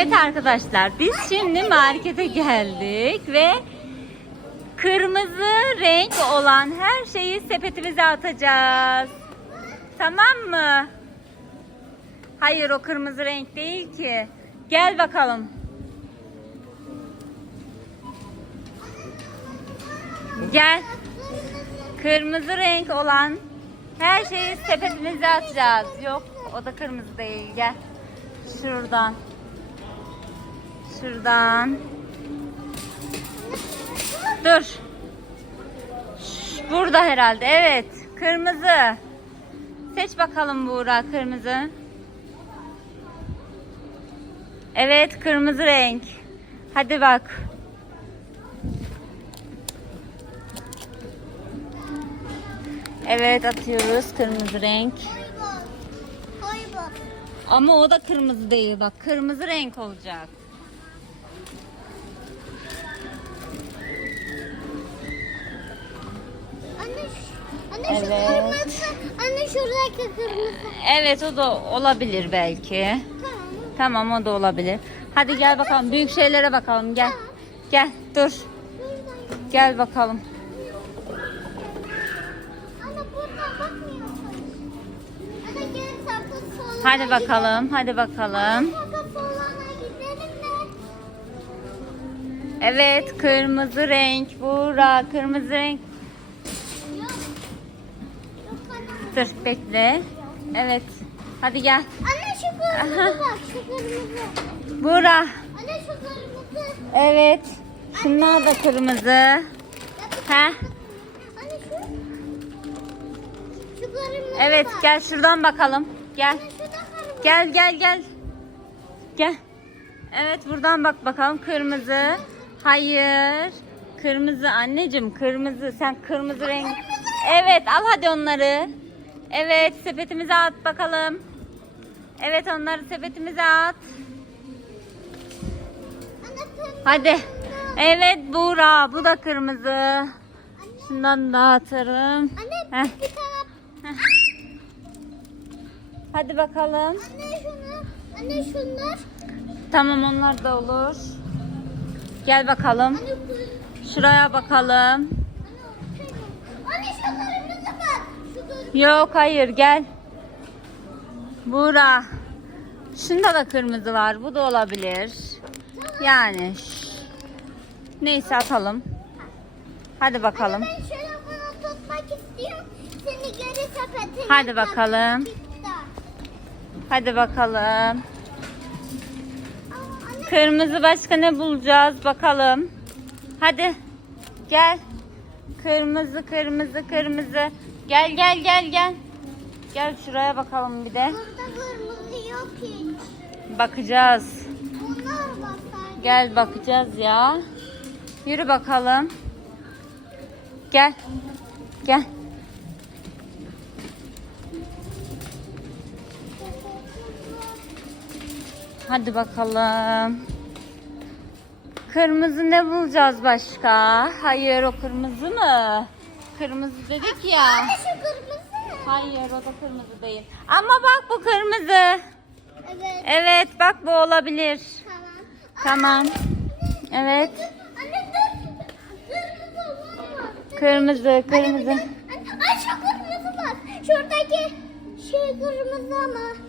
Evet arkadaşlar biz şimdi markete geldik ve kırmızı renk olan her şeyi sepetimize atacağız. Tamam mı? Hayır o kırmızı renk değil ki. Gel bakalım. Gel. Kırmızı renk olan her şeyi sepetimize atacağız. Yok o da kırmızı değil. Gel. Şuradan. Şuradan. Dur. Şş, Burada herhalde. Evet. Kırmızı. Seç bakalım Buğra kırmızı. Evet kırmızı renk. Hadi bak. Evet atıyoruz kırmızı renk. Ama o da kırmızı değil bak. Kırmızı renk olacak. Anne şu, Evet. kırmızı. Anne şuradaki kırmızı. Evet o da olabilir belki. Tamam. Tamam o da olabilir. Hadi gel bakalım. Büyük şeylere bakalım. Gel. Gel dur. Şuradan. Gel bakalım. Anne buradan sakın solana Hadi bakalım. Hadi bakalım. Evet kırmızı renk. Buğra kırmızı renk. Anne. Dur bekle. Evet. Hadi gel. Anne şu kırmızı Aha. bak şu kırmızı. Buğra. Anne şu kırmızı. Evet. Şunlar da kırmızı. He? Anne Evet bak. gel şuradan bakalım. Gel. Anne. Gel gel gel. Gel. Evet buradan bak bakalım kırmızı. Hayır. Kırmızı anneciğim kırmızı. Sen kırmızı renk. Evet al hadi onları. Evet sepetimize at bakalım. Evet onları sepetimize at. Hadi. Evet Buğra bu da kırmızı. Şundan da atarım. Heh. Hadi bakalım. Anne şunu. Anne şunlar. Tamam onlar da olur. Gel bakalım. Şuraya bakalım. Yok hayır gel. Buğra. Şunda da kırmızı var. Bu da olabilir. Yani. Neyse atalım. Hadi bakalım. Hadi bakalım. Hadi bakalım. Kırmızı başka ne bulacağız bakalım. Hadi. Gel. Kırmızı kırmızı kırmızı. Gel gel gel gel. Gel şuraya bakalım bir de. burada kırmızı yok hiç. Bakacağız. Bunlar basar. Gel bakacağız ya. Yürü bakalım. Gel. Gel. Hadi bakalım. Kırmızı ne bulacağız başka? Hayır o kırmızı mı? Kırmızı dedik ya. Anne şu kırmızı. Hayır o da kırmızı değil. Ama bak bu kırmızı. Evet. Evet bak bu olabilir. Tamam. Tamam. Evet. Anne dur. Kırmızı olan var. Kırmızı, kırmızı. Anne, ay şu kırmızı bak. Şuradaki şey kırmızı ama.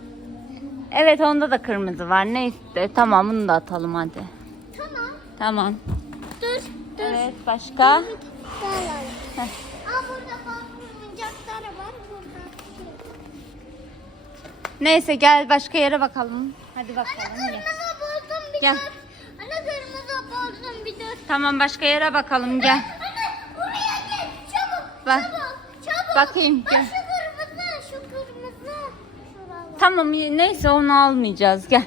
Evet onda da kırmızı var. Neyse tamam bunu da atalım hadi. Tamam. Tamam. Dur. Dur. Evet başka? Heh. Aa burada bak oyuncaklar var burada. Neyse gel başka yere bakalım. Hadi bakalım. Gel. kırmızı buldum bir Gel. dur. Anne kırmızı buldum bir dur. Tamam başka yere bakalım gel. Anne buraya gel çabuk Bak. çabuk çabuk. Bakayım, Bak gel. şu kırmızı şu kırmızı. Şuralar. Tamam neyse onu almayacağız gel.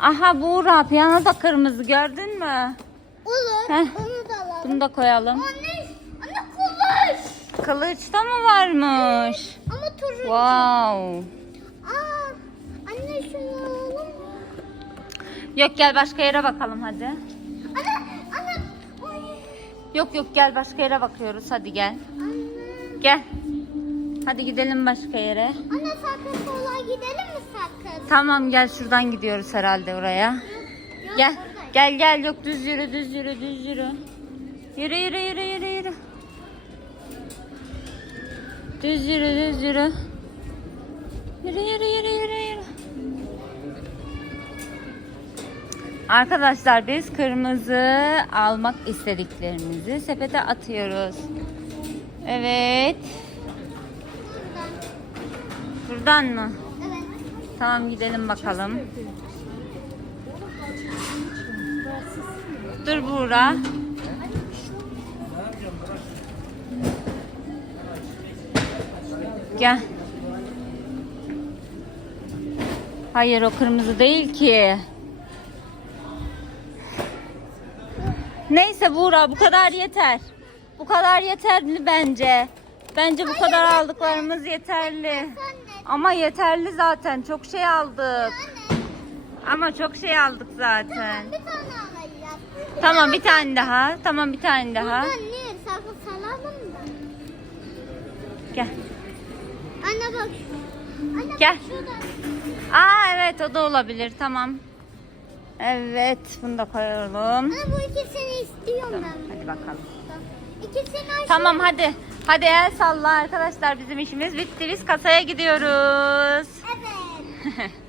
Aha Buğra piyano da kırmızı gördün mü? Olur. Heh. Onu da alalım. Bunu da koyalım. Anne, anne. Kılıç da mı varmış? Ama turuncu. Wow. Aa, anne şunu alalım. Yok gel başka yere bakalım hadi. Anne, anne. Oy. Yok yok gel başka yere bakıyoruz hadi gel. Anne. Gel. Hadi gidelim başka yere. Anne sakın sola gidelim mi kız. Tamam gel şuradan gidiyoruz herhalde oraya. Yok, Gel. buradayım. Gel gel yok düz yürü düz yürü düz yürü. Yürü yürü yürü yürü yürü. Düz yürü düz yürü. Yürü yürü yürü yürü yürü. Arkadaşlar biz kırmızı almak istediklerimizi sepete atıyoruz. Evet. Buradan mı? Evet. Tamam gidelim bakalım. Dur Buğra. Gel. Hayır o kırmızı değil ki. Neyse Buğra bu kadar yeter. Bu kadar yeterli bence. Bence bu kadar aldıklarımız yeterli. Ama yeterli zaten. Çok şey aldık. Ama çok şey aldık zaten. Bir tane alacağız. Tamam bir tane daha. Tamam bir tane daha. Buradan ne? Sakın salalım mı? Gel. Anne bak. Anne Gel. şurada. Aa evet o da olabilir. Tamam. Evet bunu da koyalım. Anne bu ikisini istiyorum Tamam, ben. hadi bakalım. İkisini aç. Tamam hadi. Hadi el salla arkadaşlar bizim işimiz bitti. Biz kasaya gidiyoruz. Evet.